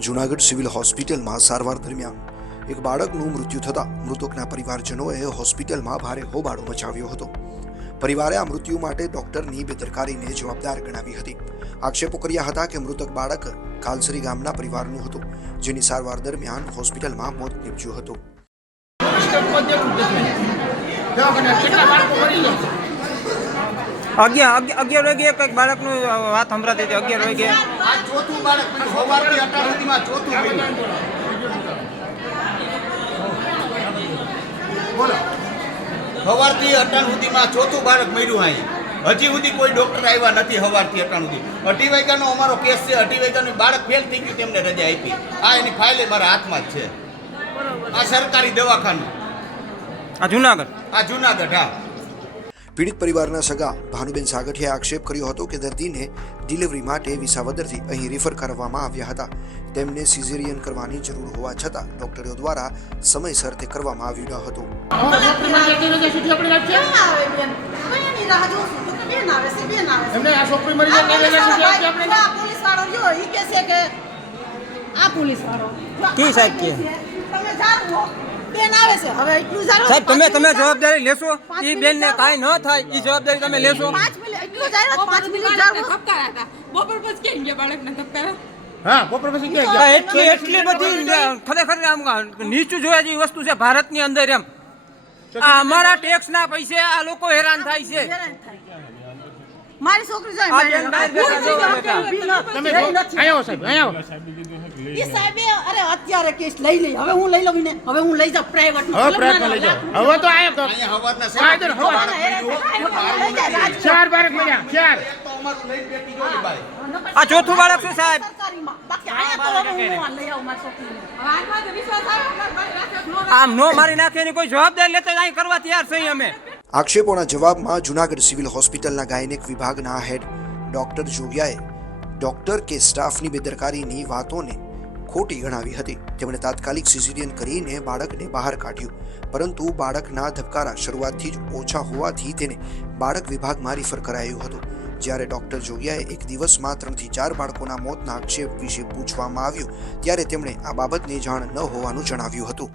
Junagadh civil હોસ્પિટલમાં સારવાર દરમિયાન એક બાળકનું મૃત્યુ થતાં મૃતકના પરિવારજનોએ હોસ્પિટલમાં ભારે હોબાળો મચાવ્યો હતો. પરિવારે આ મૃત્યુ માટે ડોક્ટરની બેદરકારીને જવાબદાર ગણાવી હતી. આક્ષેપો કર્યા હતા કે મૃતક બાળક કાલસરી ગામના પરિવારનું હતું, જેની સારવાર દરમિયાન હોસ્પિટલમાં મોત નીપજ્યું હતું. અગિયાર વાગે કંઈક બાળકનું વાત સંભળાતી હતી. 11 વાગે આ ચોથું બાળક સવારથી 18 સુધીમાં ચોથું મહિનું. બોલો સવારથી 18 સુધીમાં ચોથું બાળક મળ્યું. અહીં હજી સુધી કોઈ ડોક્ટર આવ્યા નથી. સવારથી 18 સુધી 2:30 વાગ્યાનો અમારો કેસ છે. 2:30 વાગ્યાનું બાળક ફેલ થઈ ગયું, તેમને રજા આપી. આ એની ફાઇલ મારા હાથમાં જ છે. આ સરકારી દવાખાનું, આ જૂનાગઢ. હા. પીડિત પરિવારના સગા ભાનુબેન સાગઠિયાએ આક્ષેપ કર્યો હતો કે દર્દીને ડિલિવરી માટે વિસાવદરથી અહીં રિફર કરવામાં આવ્યા હતા. તેમને સિઝેરિયન કરવાની જરૂર હોવા છતાં ડોક્ટરો દ્વારા સમયસર તે કરવામાં આવ્યું ન હતું. સાહેબ તમે જવાબદારી લેશો? એ બેન ને કાંઈ ન થાય એ જવાબદારી તમે લેશો? એટલી બધી ખરેખર નીચું જોયા જેવી વસ્તુ છે ભારતની અંદર. એમ આ અમારા ટેક્સ ના પૈસે આ લોકો હેરાન થાય છે. મારી છોકરી અરે અત્યારે કેસ લઈ લઈ. હવે હું લઈ લઉં ને, હવે હું લઈ જાઉં પ્રાઇવેટ માં. હવે તો આયો ચાર બાળક મળ્યા. ચાર તો અમારું લઈ બેઠી ગયો ભાઈ. આ ચોથું બાળક છે સાહેબ. આમ નો મારી નાખે એની કોઈ જવાબદારી લેતા અહીં કરવા તૈયાર છીએ અમે. આક્ષેપોના જવાબમાં જૂનાગઢ સિવિલ હોસ્પિટલના ગાયનેક વિભાગના હેડ ડોક્ટર જોગિયાએ ડોક્ટર કે સ્ટાફની બેદરકારીની વાતોને ખોટી ગણાવી હતી. તેમણે તાત્કાલિક સિઝેરિયન કરીને બાળકને બહાર કાઢ્યું, પરંતુ બાળકના ધબકારા શરૂઆતથી જ ઓછા હોવાથી તેને બાળક વિભાગમાં રિફર કરાયું હતું. જ્યારે ડોક્ટર જોગિયાએ એક દિવસમાં 3 થી 4 બાળકોના મોતના આક્ષેપ વિશે પૂછવામાં આવ્યું ત્યારે તેમણે આ બાબતની જાણ ન હોવાનું જણાવ્યું હતું.